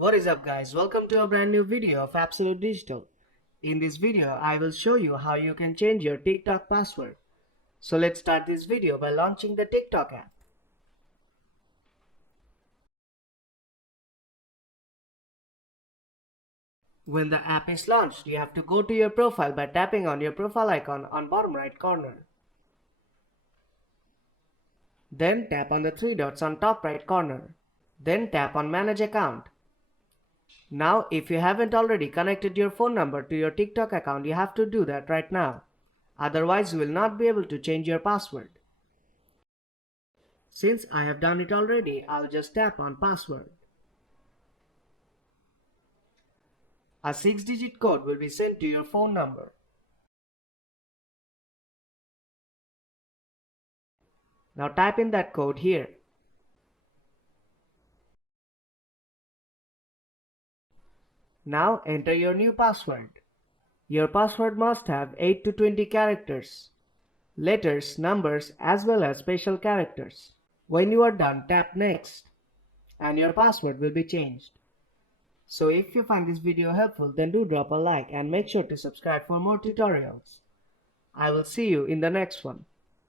What is up guys, welcome to a brand new video of Absolute Digital. In this video, I will show you how you can change your TikTok password. So let's start this video by launching the TikTok app. When the app is launched, you have to go to your profile by tapping on your profile icon on bottom right corner. Then tap on the three dots on top right corner. Then tap on Manage Account. Now, if you haven't already connected your phone number to your TikTok account, you have to do that right now. Otherwise, you will not be able to change your password. Since I have done it already, I'll just tap on password. A 6-digit code will be sent to your phone number. Now type in that code here. Now enter your new password. Your password must have 8 to 20 characters, letters, numbers as well as special characters. When you are done, tap next and your password will be changed. So if you find this video helpful, then do drop a like and make sure to subscribe for more tutorials. I will see you in the next one.